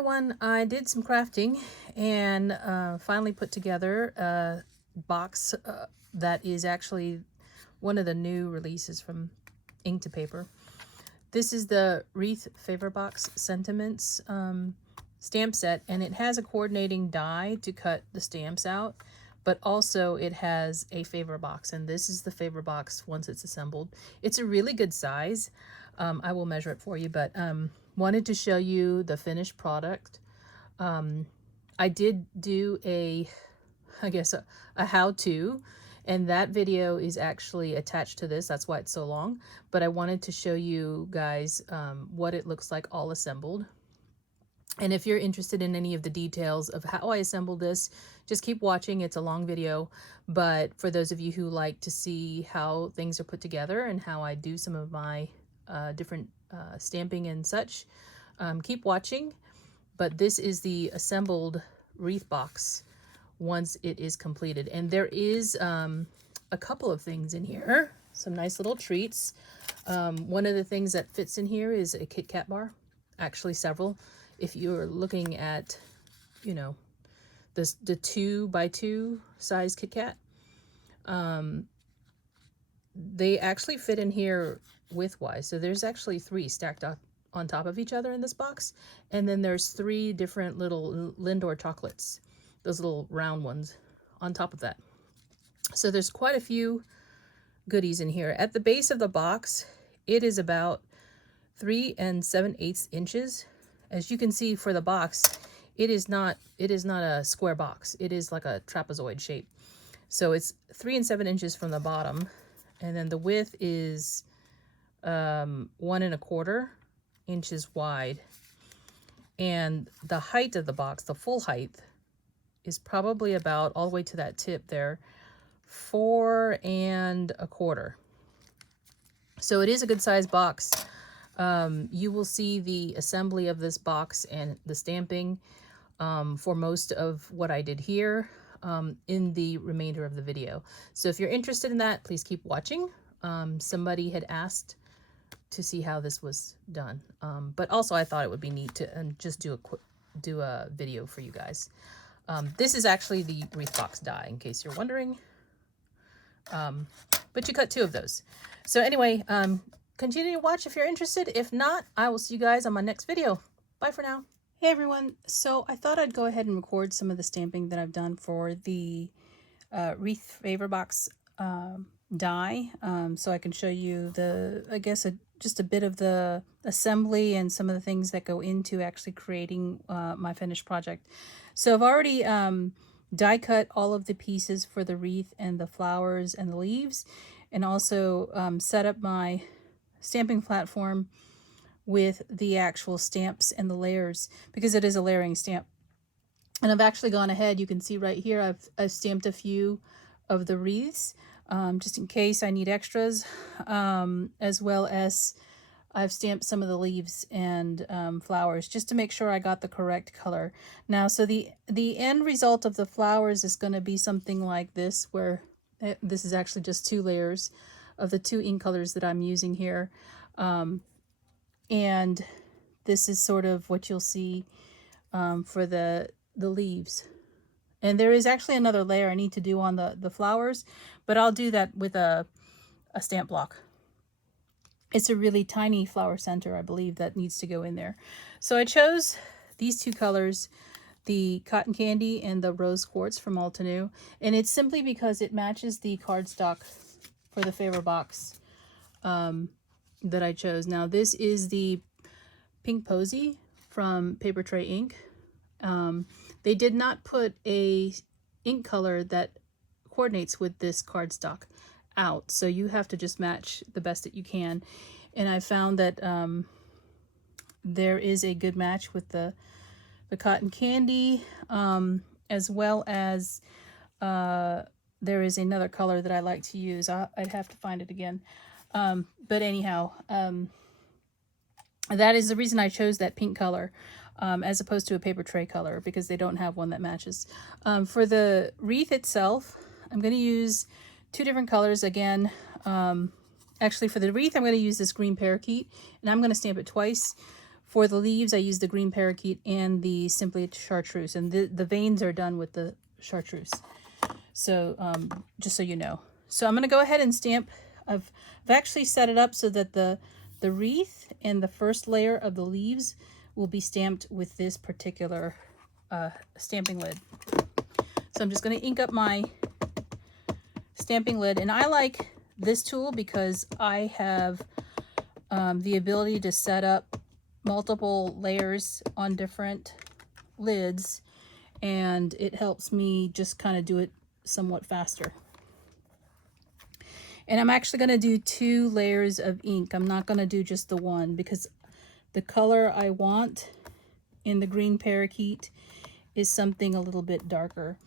everyone, I did some crafting and finally put together a box that is actually one of the new releases from Ink to Paper. This is the Wreath Favor Box Sentiments stamp set, and it has a coordinating die to cut the stamps out, but also it has a favor box, and this is the favor box once it's assembled. It's a really good size. I will measure it for you, but wanted to show you the finished product. I did do a how-to, and that video is actually attached to this. That's why it's so long, but I wanted to show you guys what it looks like all assembled. And if you're interested in any of the details of how I assembled this, just keep watching. It's a long video, but for those of you who like to see how things are put together and how I do some of my different stamping and such, keep watching. But this is the assembled wreath box once it is completed. And there is a couple of things in here, some nice little treats. One of the things that fits in here is a Kit Kat bar, actually several. If you're looking at, you know, the 2x2 size Kit Kat, they actually fit in here widthwise. So there's actually 3 stacked up on top of each other in this box. And then there's 3 different little Lindor chocolates, those little round ones on top of that. So there's quite a few goodies in here. At the base of the box, it is about 3 7/8 inches. As you can see for the box, it is not a square box. It is like a trapezoid shape. So it's 3 7 inches from the bottom, and then the width is 1 1/4 inches wide. And the height of the box, the full height, is probably about all the way to that tip there, 4 1/4. So it is a good size box. You will see the assembly of this box and the stamping for most of what I did here in the remainder of the video. So if you're interested in that, please keep watching. Somebody had asked to see how this was done, but also I thought it would be neat to just do a video for you guys. This is actually the wreath box die, in case you're wondering, but you cut 2 of those. So anyway, continue to watch if you're interested. If not, I will see you guys on my next video. Bye for now. Hey everyone, so I thought I'd go ahead and record some of the stamping that I've done for the Wreath Favor Box die, so I can show you just a bit of the assembly and some of the things that go into actually creating my finished project. So I've already die cut all of the pieces for the wreath and the flowers and the leaves, and also set up my stamping platform with the actual stamps and the layers, because it is a layering stamp. And I've actually gone ahead, you can see right here, I've stamped a few of the wreaths just in case I need extras, as well as I've stamped some of the leaves and flowers just to make sure I got the correct color. Now, so the end result of the flowers is going to be something like this, where this is actually just 2 layers of the 2 ink colors that I'm using here. And this is sort of what you'll see for the leaves. And there is actually another layer I need to do on the flowers, but I'll do that with a stamp block. It's a really tiny flower center, I believe, that needs to go in there. So I chose these 2 colors, the Cotton Candy and the Rose Quartz from Altenew, and it's simply because it matches the cardstock for the Favor Box that I chose. Now, this is the Pink Posy from Paper Tray Ink. They did not put a ink color that coordinates with this cardstock out, so you have to just match the best that you can. And I found that there is a good match with the Cotton Candy, as well as there is another color that I like to use. I'd have to find it again. But anyhow, that is the reason I chose that pink color as opposed to a paper tray color, because they don't have one that matches. For the wreath itself, I'm going to use 2 different colors again. Actually, for the wreath, I'm going to use this green parakeet, and I'm going to stamp it twice. For the leaves, I use the green parakeet and the simply chartreuse, and the veins are done with the chartreuse. So just so you know. So I'm going to go ahead and stamp. I've actually set it up so that the wreath and the first layer of the leaves will be stamped with this particular stamping lid. So I'm just going to ink up my stamping lid, and I like this tool because I have the ability to set up multiple layers on different lids, and it helps me just kind of do it somewhat faster. And I'm actually going to do 2 layers of ink. I'm not going to do just the one because the color I want in the green parakeet is something a little bit darker.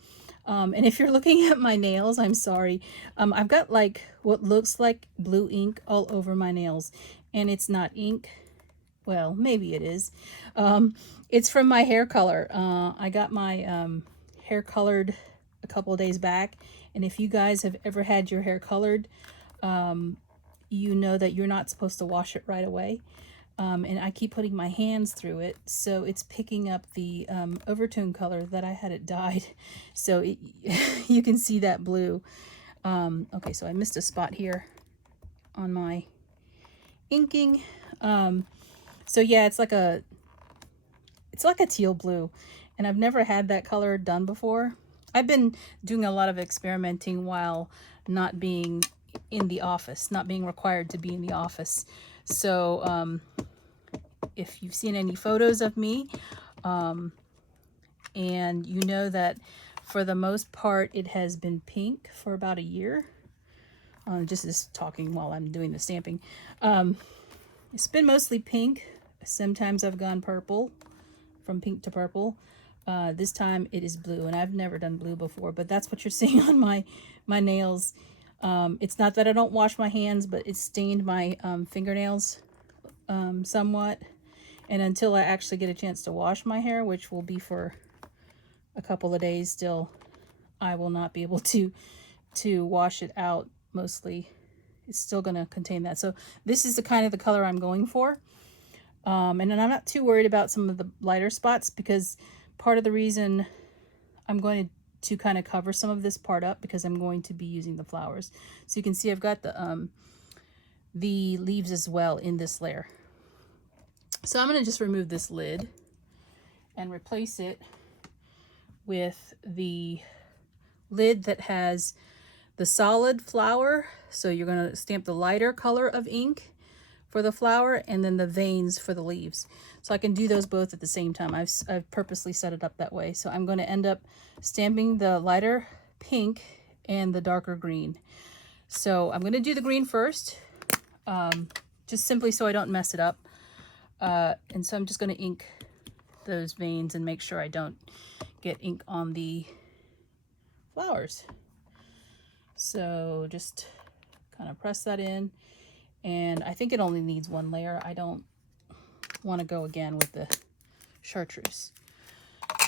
And if you're looking at my nails, I'm sorry. I've got like what looks like blue ink all over my nails, and it's not ink. Well, maybe it is. It's from my hair color. I got my hair colored a couple of days back, and if you guys have ever had your hair colored, you know that you're not supposed to wash it right away. And I keep putting my hands through it, so it's picking up the overtone color that I had it dyed. So you can see that blue. Okay, so I missed a spot here on my inking. So yeah, it's like a teal blue, and I've never had that color done before. I've been doing a lot of experimenting while not being in the office, not being required to be in the office. So if you've seen any photos of me, and you know that for the most part it has been pink for about a year. Just talking while I'm doing the stamping. It's been mostly pink. Sometimes I've gone purple, from pink to purple. This time it is blue, and I've never done blue before, but that's what you're seeing on my nails. It's not that I don't wash my hands, but it's stained my fingernails somewhat. And until I actually get a chance to wash my hair, which will be for a couple of days still, I will not be able to wash it out. Mostly it's still going to contain that. So this is the kind of the color I'm going for. And I'm not too worried about some of the lighter spots, because part of the reason I'm going to kind of cover some of this part up, because I'm going to be using the flowers. So you can see I've got the leaves as well in this layer. So I'm going to just remove this lid and replace it with the lid that has the solid flower. So you're going to stamp the lighter color of ink for the flower, and then the veins for the leaves. So I can do those both at the same time. I've purposely set it up that way. So I'm going to end up stamping the lighter pink and the darker green. So I'm going to do the green first, just simply so I don't mess it up. And so I'm just going to ink those veins and make sure I don't get ink on the flowers. So just kind of press that in. And I think it only needs 1 layer. I don't want to go again with the chartreuse.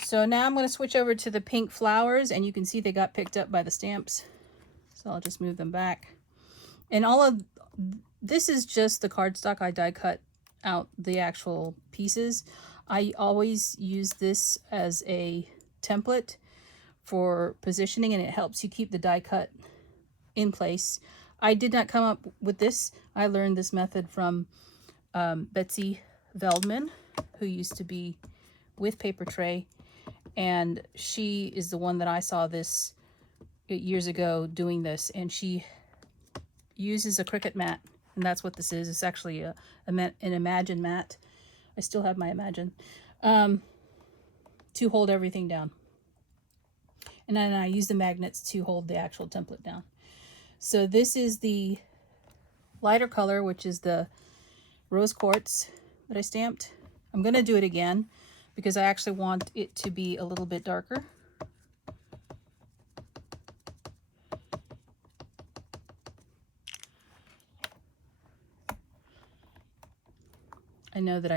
So now I'm going to switch over to the pink flowers, and you can see they got picked up by the stamps. So I'll just move them back. And all of this is just the cardstock. I die cut out the actual pieces. I always use this as a template for positioning, and it helps you keep the die cut in place. I did not come up with this. I learned this method from Betsy Veldman, who used to be with Paper Tray, and she is the one that I saw this years ago doing this, and she uses a Cricut mat, and that's what this is. It's actually an Imagine mat. I still have my Imagine, to hold everything down. And then I use the magnets to hold the actual template down. So this is the lighter color, which is the rose quartz that I stamped. I'm going to do it again because I actually want it to be a little bit darker. I know that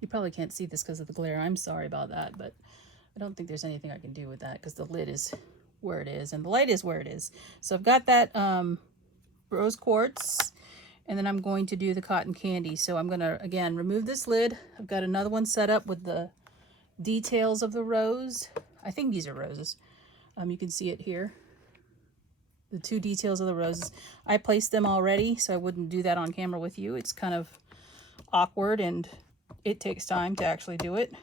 you probably can't see this because of the glare. I'm sorry about that, but I don't think there's anything I can do with that because the lid is where it is and the light is where it is. So I've got that rose quartz, And then I'm going to do the cotton candy. So I'm going to, again, remove this lid. I've got another one set up with the details of the rose. I think these are roses. You can see it here. The two details of the roses. I placed them already, so I wouldn't do that on camera with you. It's kind of awkward and it takes time to actually do it.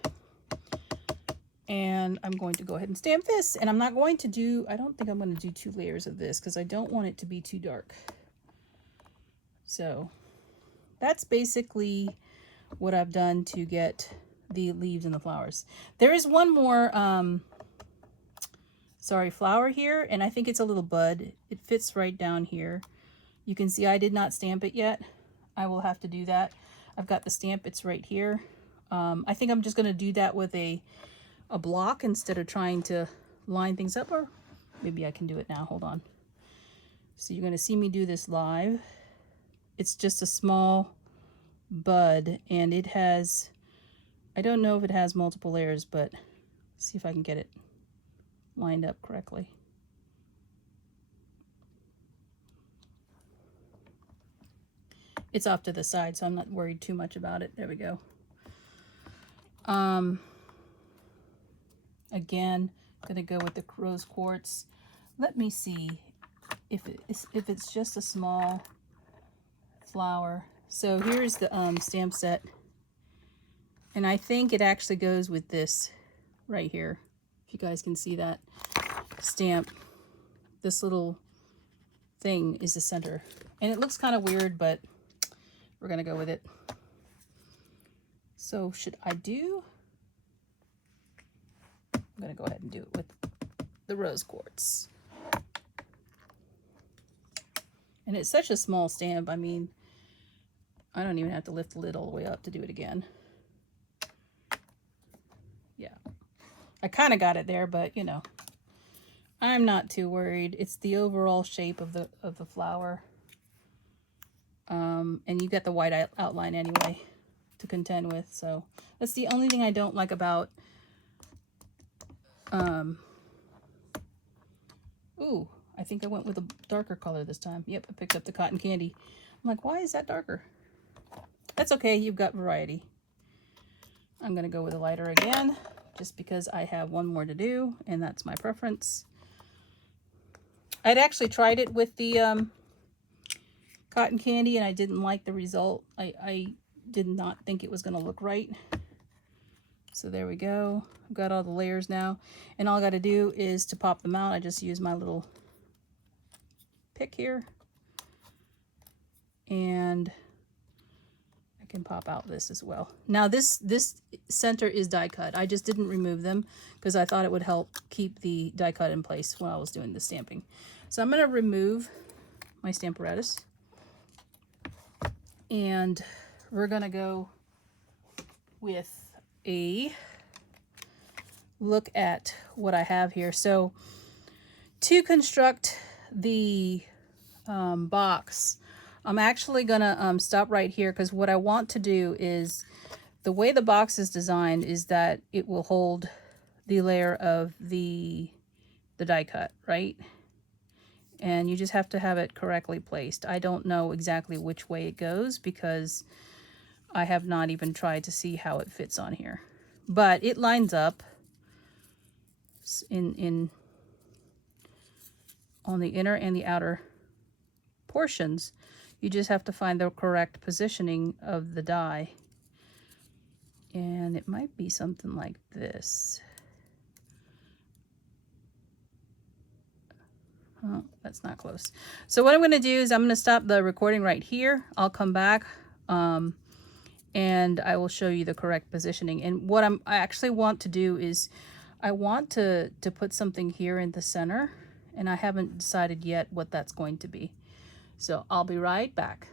And I'm going to go ahead and stamp this. And I'm not going to do, I don't think I'm going to do 2 layers of this because I don't want it to be too dark. So that's basically what I've done to get the leaves and the flowers. There is one more flower here, and I think it's a little bud. It fits right down here. You can see I did not stamp it yet. I will have to do that. I've got the stamp, it's right here. I think I'm just going to do that with a block instead of trying to line things up, or maybe I can do it now. Hold on. So you're going to see me do this live. It's just a small bud, and it has, I don't know if it has multiple layers, but see if I can get it lined up correctly. It's off to the side, so I'm not worried too much about it. There we go. Again, I'm gonna go with the rose quartz. Let me see if it's just a small flower. So here's the stamp set, and I think it actually goes with this right here. If you guys can see that stamp, this little thing is the center, and it looks kind of weird, but we're gonna go with it. So should I do? I'm gonna go ahead and do it with the rose quartz. And it's such a small stamp. I mean, I don't even have to lift the lid all the way up to do it again. Yeah, I kind of got it there, but you know, I'm not too worried. It's the overall shape of the flower. And you get the white outline anyway to contend with. So that's the only thing I don't like about, ooh, I think I went with a darker color this time. Yep, I picked up the cotton candy. I'm like, why is that darker? That's okay, you've got variety. I'm gonna go with a lighter again, just because I have one more to do, and that's my preference. I'd actually tried it with the cotton candy, and I didn't like the result. I did not think it was gonna look right. So there we go. I've got all the layers now, and all I gotta do is to pop them out. I just use my little pick here, and I can pop out this as well. Now this center is die cut. I just didn't remove them because I thought it would help keep the die cut in place while I was doing the stamping. So I'm gonna remove my stamparatus, and we're gonna go with a look at what I have here. So to construct the box, I'm actually gonna stop right here, because what I want to do is, the way the box is designed is that it will hold the layer of the die cut, right? And you just have to have it correctly placed. I don't know exactly which way it goes because I have not even tried to see how it fits on here, but it lines up on the inner and the outer portions. You just have to find the correct positioning of the die, and it might be something like this. Oh, that's not close. So what I'm going to do is I'm going to stop the recording right here. I'll come back and I will show you the correct positioning. And what I actually want to do is I want to put something here in the center, and I haven't decided yet what that's going to be. So I'll be right back.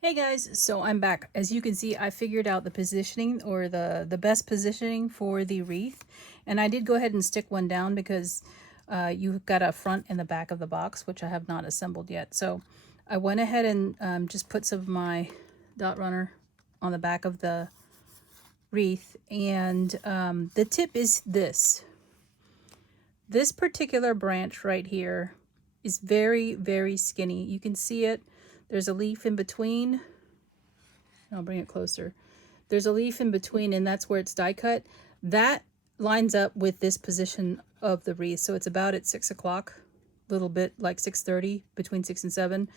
Hey guys, so I'm back. As you can see, I figured out the positioning, or the best positioning for the wreath, and I did go ahead and stick one down because you've got a front and the back of the box, which I have not assembled yet. So I went ahead and just put some of my dot runner on the back of the wreath, and the tip is this. This particular branch right here is very, very skinny. You can see it. There's a leaf in between. I'll bring it closer. There's a leaf in between, and that's where it's die cut. That lines up with this position of the wreath. So it's about at 6 o'clock, a little bit like 6:30, between 6 and 7.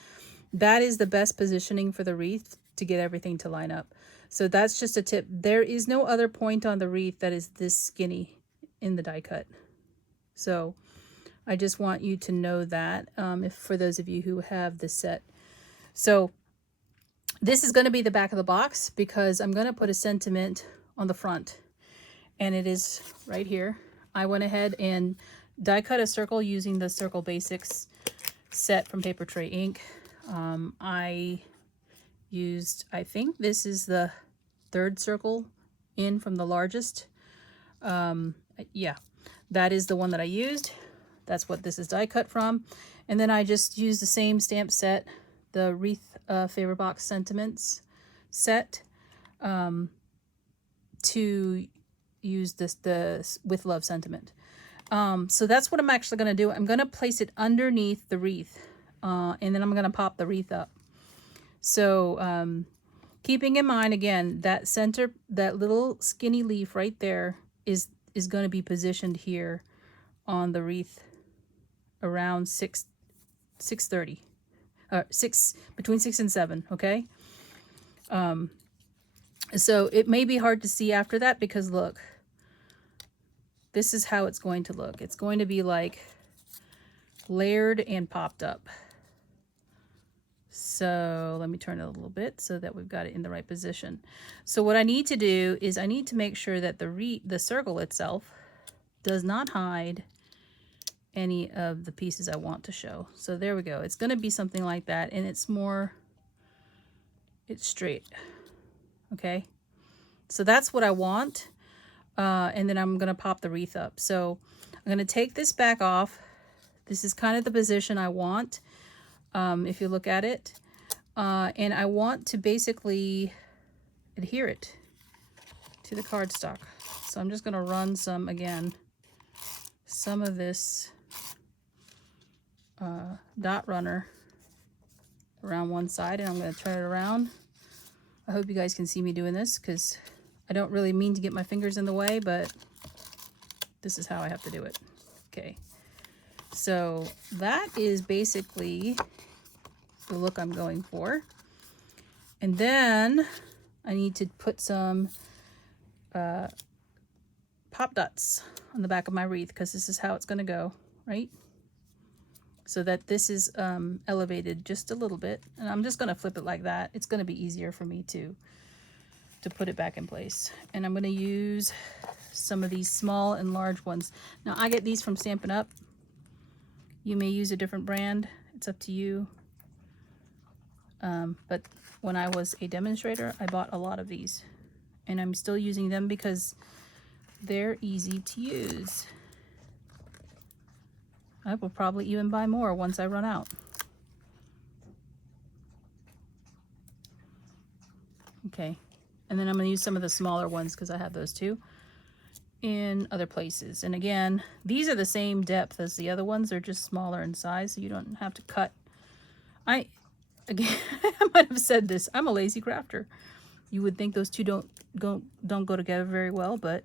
That is the best positioning for the wreath to get everything to line up. So that's just a tip. There is no other point on the wreath that is this skinny in the die cut. So I just want you to know that, if for those of you who have this set. So this is going to be the back of the box because I'm going to put a sentiment on the front, and it is right here. I went ahead and die cut a circle using the Circle Basics set from Paper Tray Inc. I think this is the third circle in from the largest. Yeah, that is the one that I used. That's what this is die cut from. And then I just used the same stamp set, the Wreath Favor Box Sentiments set, to use the With Love sentiment. So that's what I'm actually going to do. I'm going to place it underneath the wreath, and then I'm going to pop the wreath up. So keeping in mind, again, that center, that little skinny leaf right there is going to be positioned here on the wreath around 6:30, between 6 and 7. Okay. So it may be hard to see after that because look, this is how it's going to look. It's going to be like layered and popped up. So let me turn it a little bit so that we've got it in the right position. So what I need to do is I need to make sure that the circle itself does not hide any of the pieces I want to show. So there we go. It's going to be something like that, and it's straight. Okay. So that's what I want. And then I'm going to pop the wreath up. So I'm going to take this back off. This is kind of the position I want, if you look at it. And I want to basically adhere it to the cardstock. So I'm just going to run some of this dot runner around one side, and I'm going to turn it around. I hope you guys can see me doing this because I don't really mean to get my fingers in the way, but this is how I have to do it. Okay, so that is basically the look I'm going for. And then I need to put some pop dots on the back of my wreath because this is how it's going to go, right? So that this is elevated just a little bit. And I'm just going to flip it like that. It's going to be easier for me to put it back in place. And I'm going to use some of these small and large ones. Now I get these from Stampin' Up. You may use a different brand. It's up to you. But when I was a demonstrator, I bought a lot of these. And I'm still using them because they're easy to use. I will probably even buy more once I run out. Okay. And then I'm going to use some of the smaller ones because I have those too in other places. And again, these are the same depth as the other ones. They're just smaller in size, so you don't have to cut. Again, I might have said this. I'm a lazy crafter. You would think those two don't go together very well, but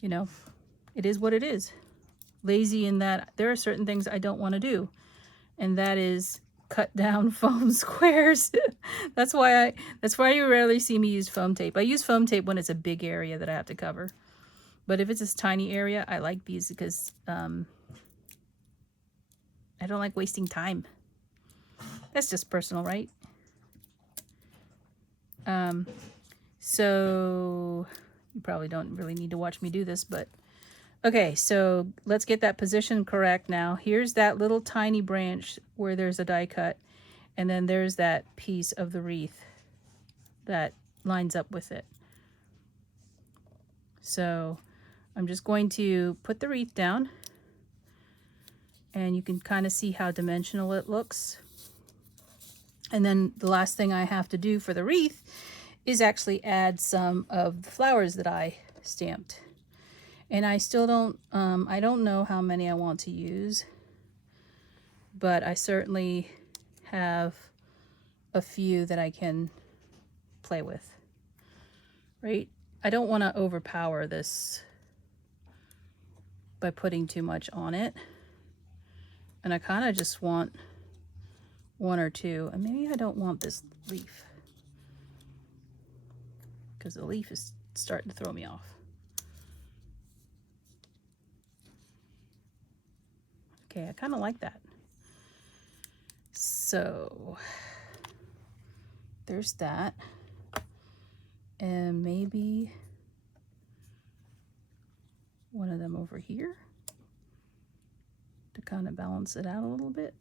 you know, it is what it is. Lazy in that there are certain things I don't want to do, and that is cut down foam squares. That's why you rarely see me use foam tape. I use foam tape when it's a big area that I have to cover. But if it's this tiny area, I like these because I don't like wasting time. That's just personal, right? So you probably don't really need to watch me do this, but okay, so let's get that position correct now. Here's that little tiny branch where there's a die cut, and then there's that piece of the wreath that lines up with it. So I'm just going to put the wreath down, and you can kind of see how dimensional it looks. And then the last thing I have to do for the wreath is actually add some of the flowers that I stamped. And I still don't, I don't know how many I want to use, but I certainly have a few that I can play with, right? I don't want to overpower this by putting too much on it. And I kind of just want one or two. And maybe I don't want this leaf, because the leaf is starting to throw me off. Okay, I kind of like that. So there's that. And maybe one of them over here to kind of balance it out a little bit.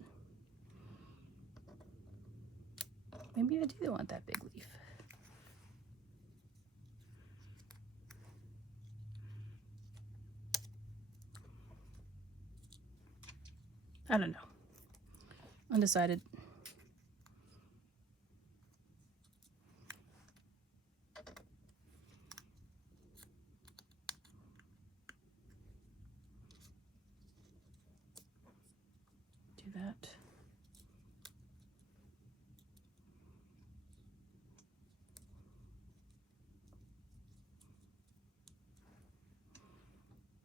Maybe I do want that big leaf. I don't know. Undecided. Do that.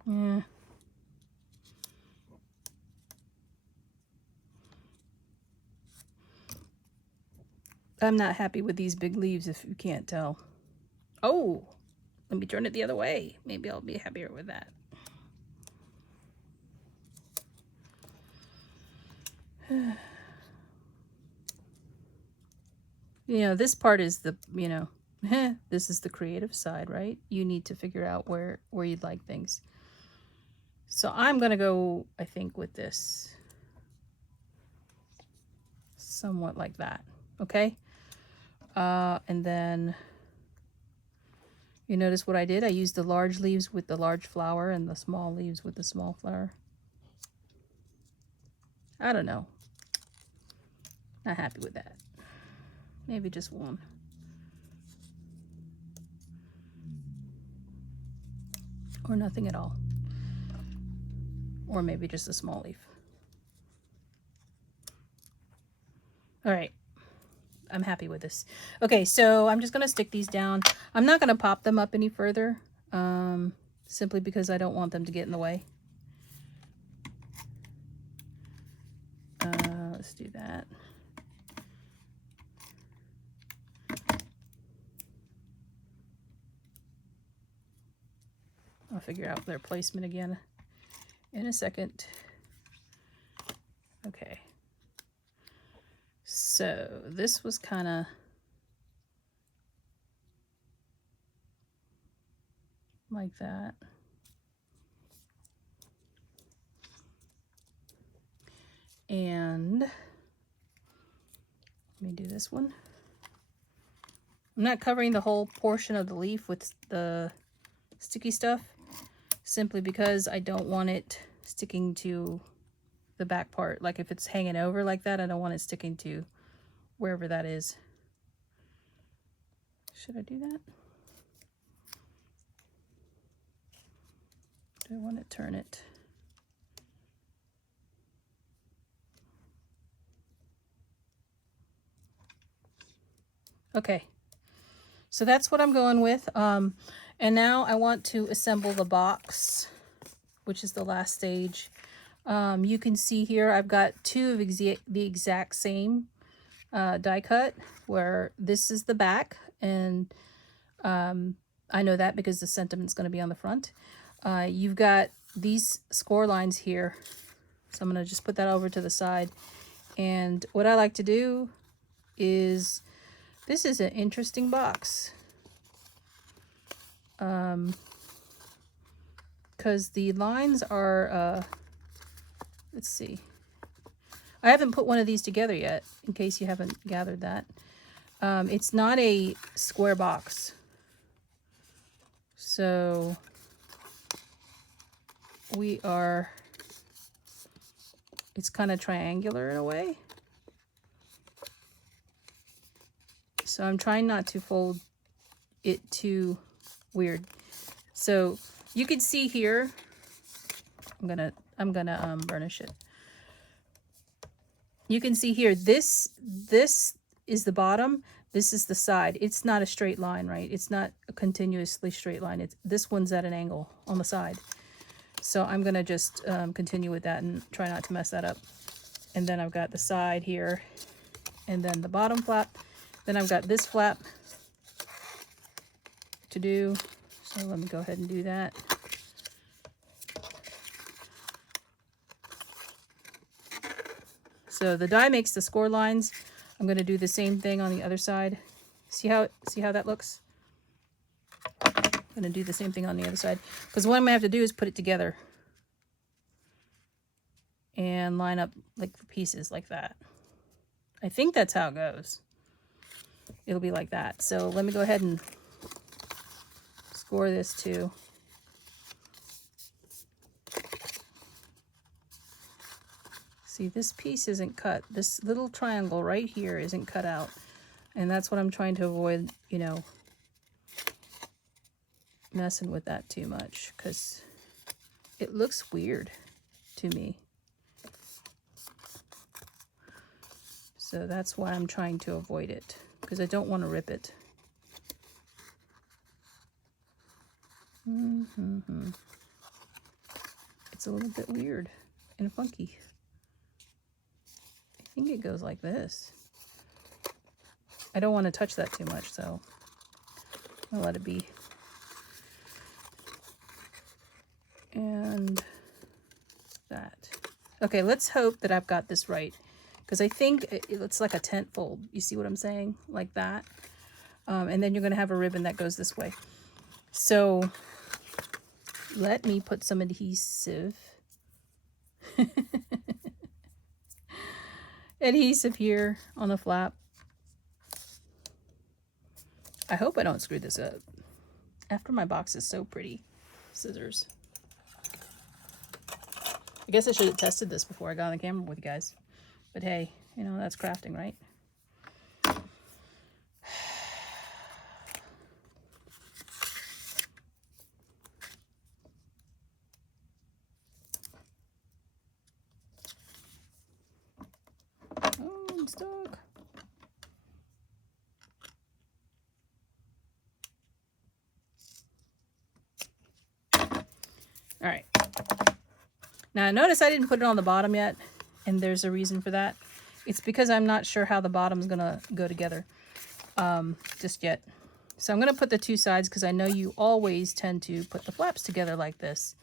Yeah. I'm not happy with these big leaves, if you can't tell. Oh, let me turn it the other way. Maybe I'll be happier with that. You know, this part is the, you know, this is the creative side, right? You need to figure out where you'd like things. So I'm going to go, I think, with this. Somewhat like that. Okay? And then you notice what I did? I used the large leaves with the large flower and the small leaves with the small flower. I don't know. Not happy with that. Maybe just one. Or nothing at all. Or maybe just a small leaf. All right. I'm happy with this. Okay, so I'm just going to stick these down. I'm not going to pop them up any further, simply because I don't want them to get in the way. Let's do that. I'll figure out their placement again in a second. Okay. So this was kind of like that. And let me do this one. I'm not covering the whole portion of the leaf with the sticky stuff, simply because I don't want it sticking to the back part. Like if it's hanging over like that, I don't want it sticking to wherever that is. Should I do that? Do I want to turn it? Okay, so that's what I'm going with. And now I want to assemble the box, which is the last stage. You can see here I've got two of the exact same die cut, where this is the back, and I know that because the sentiment's going to be on the front. You've got these score lines here, so I'm going to just put that over to the side. And what I like to do is, this is an interesting box, because the lines are, let's see, I haven't put one of these together yet, in case you haven't gathered that. It's not a square box, so it's kind of triangular in a way. So I'm trying not to fold it too weird. So You can see here, I'm gonna burnish it. You can see here, this is the bottom, this is the side. It's not a straight line, right? It's not a continuously straight line. This one's at an angle on the side. So I'm gonna just continue with that and try not to mess that up. And then I've got the side here, and then the bottom flap. Then I've got this flap to do. So let me go ahead and do that. So the die makes the score lines. I'm going to do the same thing on the other side. See how that looks? I'm going to do the same thing on the other side. Because what I'm going to have to do is put it together. And line up like the pieces like that. I think that's how it goes. It'll be like that. So let me go ahead and score this too. See, this piece isn't cut. This little triangle right here isn't cut out. And that's what I'm trying to avoid, you know, messing with that too much, because it looks weird to me. So that's why I'm trying to avoid it, because I don't want to rip it. It's a little bit weird and funky. I think it goes like this. I don't want to touch that too much, so I'll let it be. And that. Okay, let's hope that I've got this right, because I think it's like a tent fold. You see what I'm saying? Like that. And then you're going to have a ribbon that goes this way. So let me put some adhesive. Adhesive here on the flap. I hope I don't screw this up. After my box is so pretty. Scissors. I guess I should have tested this before I got on the camera with you guys. But hey, you know, that's crafting, right? Oh, I'm stuck. All right. Now notice I didn't put it on the bottom yet, and there's a reason for that. It's because I'm not sure how the bottom's gonna go together just yet. So I'm gonna put the two sides, because I know you always tend to put the flaps together like this.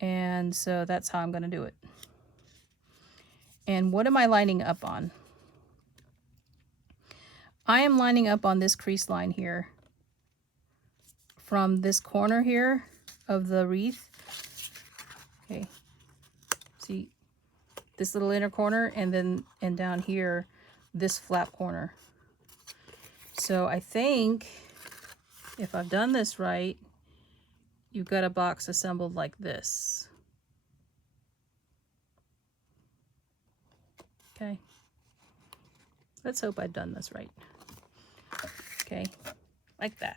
And so that's how I'm gonna do it. And what am I lining up on? I am lining up on this crease line here from this corner here of the wreath. Okay, see this little inner corner, and then down here this flap corner. So I think if I've done this right, you've got a box assembled like this. Okay, let's hope I've done this right. Okay, like that.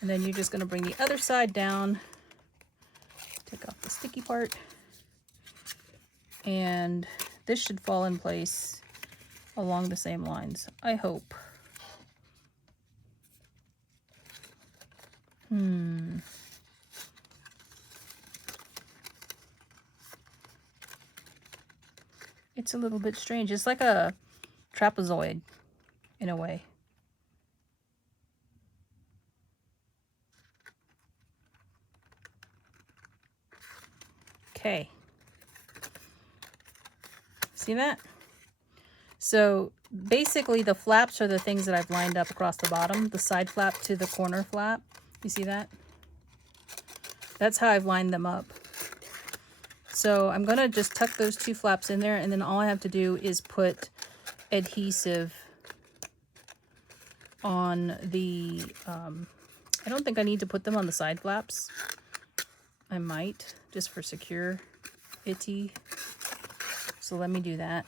And then you're just going to bring the other side down, take off the sticky part, and this should fall in place along the same lines, I hope. It's a little bit strange. It's like a trapezoid in a way. Okay. See that? So basically the flaps are the things that I've lined up across the bottom, the side flap to the corner flap. You see that? That's how I've lined them up. So I'm going to just tuck those two flaps in there, and then all I have to do is put adhesive on the, I don't think I need to put them on the side flaps. I might, just for security. So let me do that.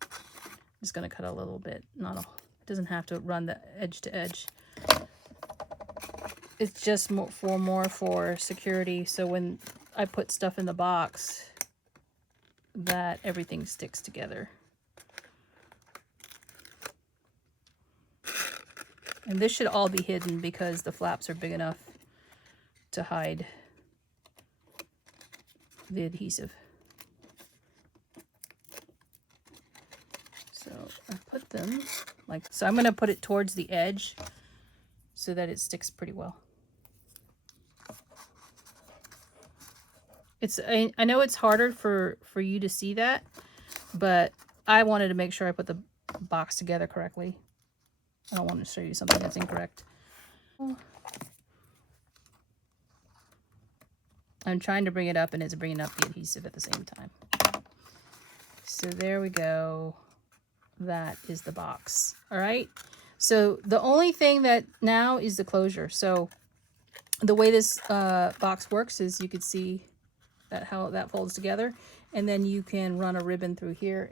I'm just going to cut a little bit, not a, it doesn't have to run the edge to edge. it's just more for security. So when I put stuff in the box, that everything sticks together. And this should all be hidden because the flaps are big enough to hide the adhesive. So I put them like so. I'm going to put it towards the edge so that it sticks pretty well. I know it's harder for you to see that, but I wanted to make sure I put the box together correctly. I don't want to show you something that's incorrect. I'm trying to bring it up and it's bringing up the adhesive at the same time. So there we go. That is the box. All right. So the only thing that now is the closure. So the way this box works is you could see that how that folds together, and then you can run a ribbon through here.